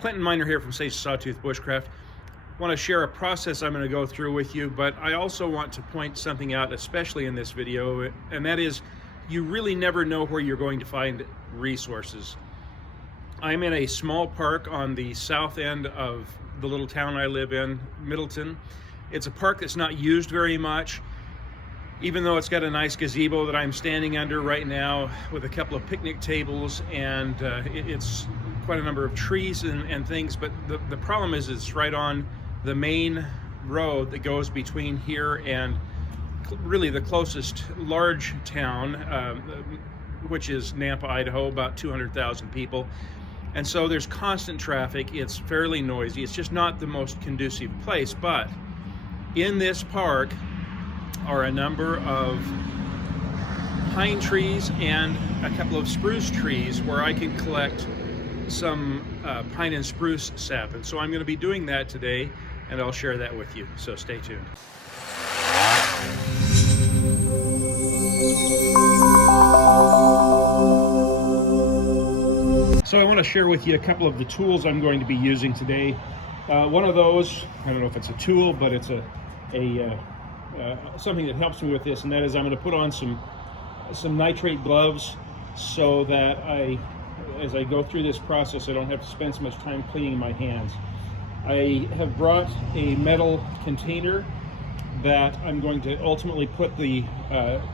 Clinton Miner here from Sawtooth Bushcraft. I want to share a process I'm going to go through with you, but I also want to point something out, especially in this video, and that is you really never know where you're going to find resources. I'm in a small park on the south end of the little town I live in, Middleton. It's a park that's not used very much, even though it's got a nice gazebo that I'm standing under right now with a couple of picnic tables, and it's quite a number of trees and things, but the problem is it's right on the main road that goes between here and really the closest large town, which is Nampa, Idaho, about 200,000 people. And so there's constant traffic. It's fairly noisy. It's just not the most conducive place, but in this park are a number of pine trees and a couple of spruce trees where I can collect some pine and spruce sap. And so I'm going to be doing that today, and I'll share that with you. So stay tuned. So I want to share with you a couple of the tools I'm going to be using today. One of those, I don't know if it's a tool, but it's something that helps me with this, and that is I'm going to put on some nitrate gloves so that as I go through this process, I don't have to spend so much time cleaning my hands. I have brought a metal container that I'm going to ultimately put the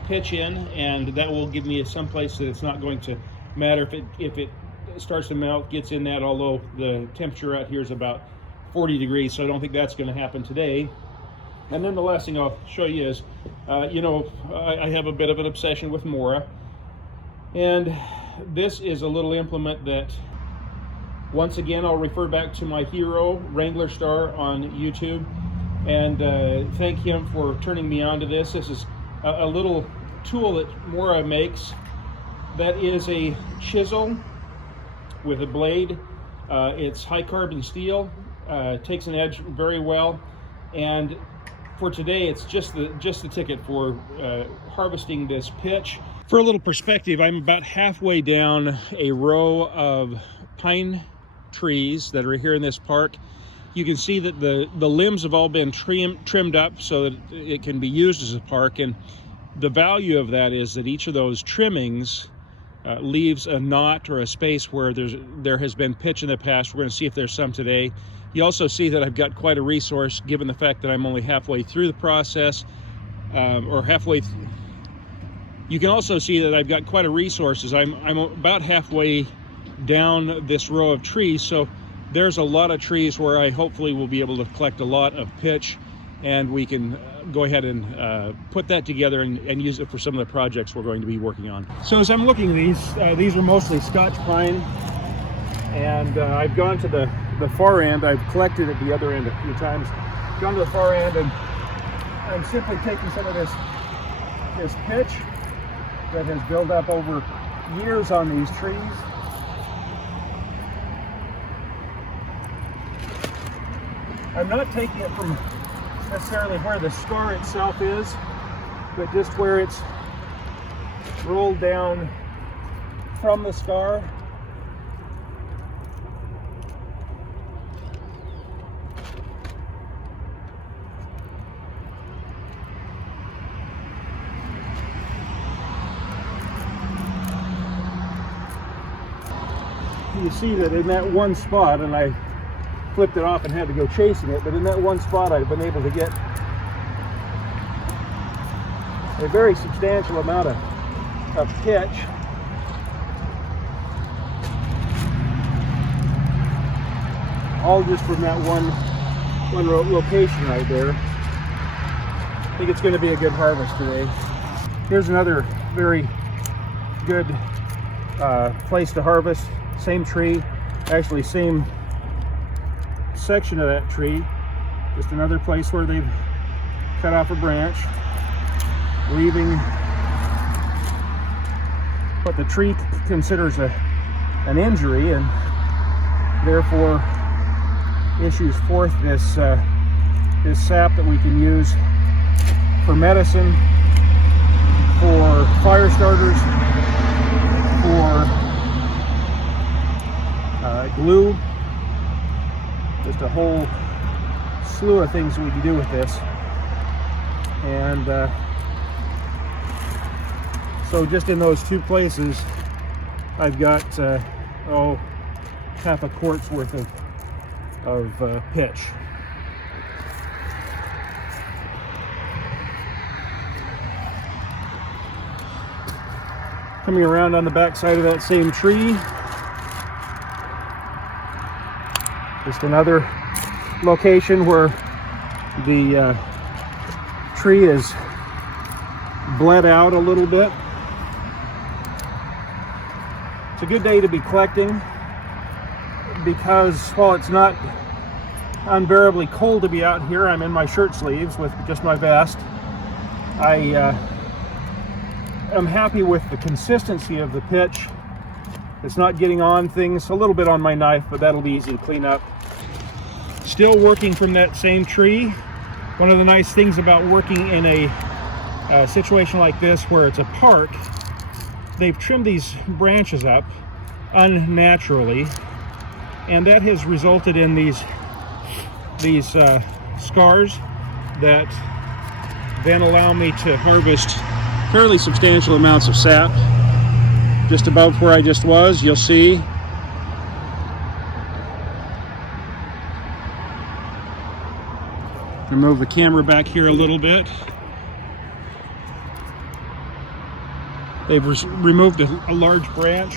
pitch in, and that will give me some place that it's not going to matter if it starts to melt, gets in that, although the temperature out here is about 40 degrees, so I don't think that's going to happen today. And then the last thing I'll show you is, I have a bit of an obsession with Mora, and this is a little implement that, once again, I'll refer back to my hero, Wrangler Star, on YouTube, and thank him for turning me on to this. This is a little tool that Mora makes that is a chisel with a blade. It's high carbon steel, takes an edge very well, and for today it's just the ticket for harvesting this pitch. For a little perspective, I'm about halfway down a row of pine trees that are here in this park. You can see that the limbs have all been trimmed up so that it can be used as a park, and the value of that is that each of those trimmings leaves a knot or a space where there has been pitch in the past. We're going to see if there's some today. You also see that I've got quite a resource, given the fact that I'm only halfway through the process, You can also see that I've got quite a resources. I'm about halfway down this row of trees, so there's a lot of trees where I hopefully will be able to collect a lot of pitch, and we can go ahead and put that together and use it for some of the projects we're going to be working on. So as I'm looking at these are mostly Scotch pine, and I've gone to the far end. I've collected at the other end a few times, gone to the far end, and I'm simply taking some of this pitch that has built up over years on these trees. I'm not taking it from necessarily where the scar itself is, but just where it's rolled down from the scar. You see that in that one spot, and I flipped it off and had to go chasing it, but in that one spot I've been able to get a very substantial amount of pitch. All just from that one location right there. I think it's going to be a good harvest today. Here's another very good place to harvest. Same tree, actually same section of that tree, just another place where they've cut off a branch, leaving what the tree considers an injury, and therefore issues forth this sap that we can use for medicine, for fire starters, for glue, just a whole slew of things we can do with this. And so just in those two places, I've got half a quart's worth of pitch. Coming around on the back side of that same tree, just another location where the tree is bled out a little bit. It's a good day to be collecting because while it's not unbearably cold to be out here, I'm in my shirt sleeves with just my vest. I'm happy with the consistency of the pitch. It's not getting on things, a little bit on my knife, but that'll be easy to clean up. Still working from that same tree. One of the nice things about working in a situation like this where it's a park, they've trimmed these branches up unnaturally, and that has resulted in these scars that then allow me to harvest fairly substantial amounts of sap. Just above where I just was, you'll see move the camera back here a little bit. They've removed a large branch,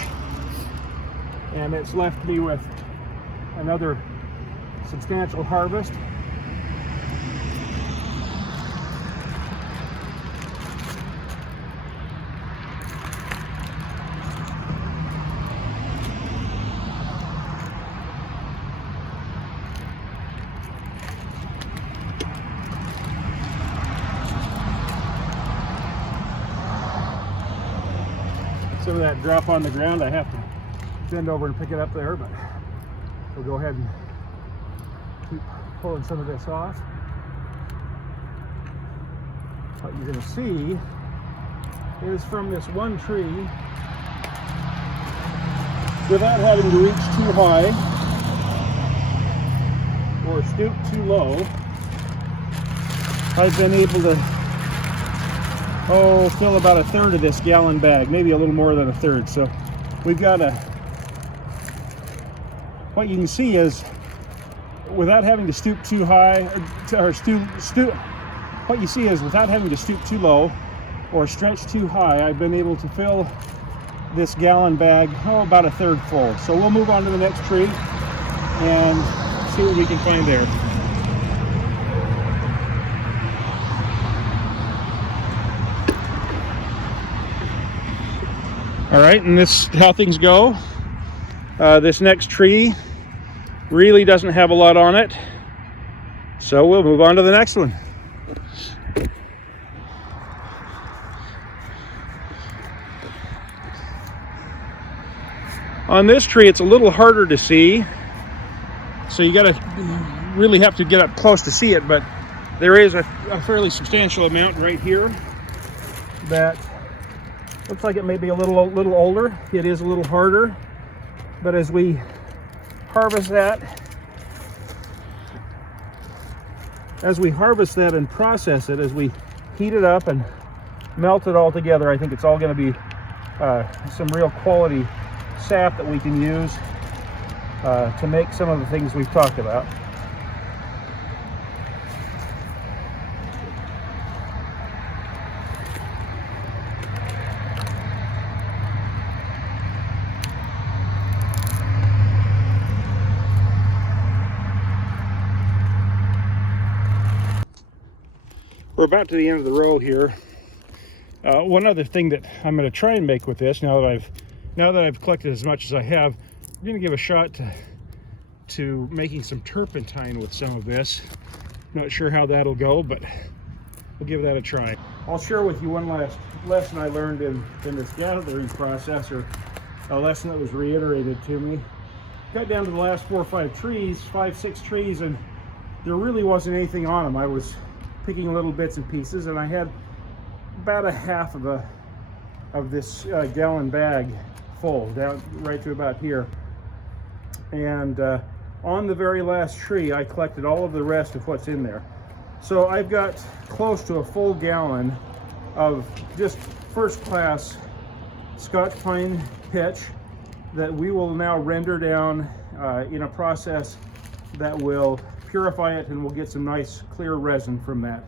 and it's left me with another substantial harvest. Some of that drop on the ground, I have to bend over and pick it up there, but we'll go ahead and keep pulling some of this off. What you're going to see is from this one tree, without having to reach too high or stoop too low, I've been able to fill about a third of this gallon bag, maybe a little more than a third. So we've got what you can see is without having to stoop too high, what you see is without having to stoop too low or stretch too high, I've been able to fill this gallon bag about a third full. So we'll move on to the next tree and see what we can find there. All right, and this is how things go. This next tree really doesn't have a lot on it, so we'll move on to the next one. On this tree, it's a little harder to see, so you really have to get up close to see it, but there is a fairly substantial amount right here that looks like it may be a little older. It is a little harder, but as we harvest that, and process it, as we heat it up and melt it all together, I think it's all going to be some real quality sap that we can use to make some of the things we've talked about. We're about to the end of the row here. One other thing that I'm going to try and make with this, now that I've collected as much as I have, I'm going to give a shot to making some turpentine with some of this. Not sure how that'll go, but we'll give that a try. I'll share with you one last lesson I learned in this gathering process, or a lesson that was reiterated to me. Got down to the last 4 or 5 trees, 5, 6 trees, and there really wasn't anything on them. I was picking little bits and pieces, and I had about a half of this gallon bag full, down right to about here. And on the very last tree, I collected all of the rest of what's in there. So I've got close to a full gallon of just first class Scotch pine pitch that we will now render down in a process that will purify it, and we'll get some nice clear resin from that.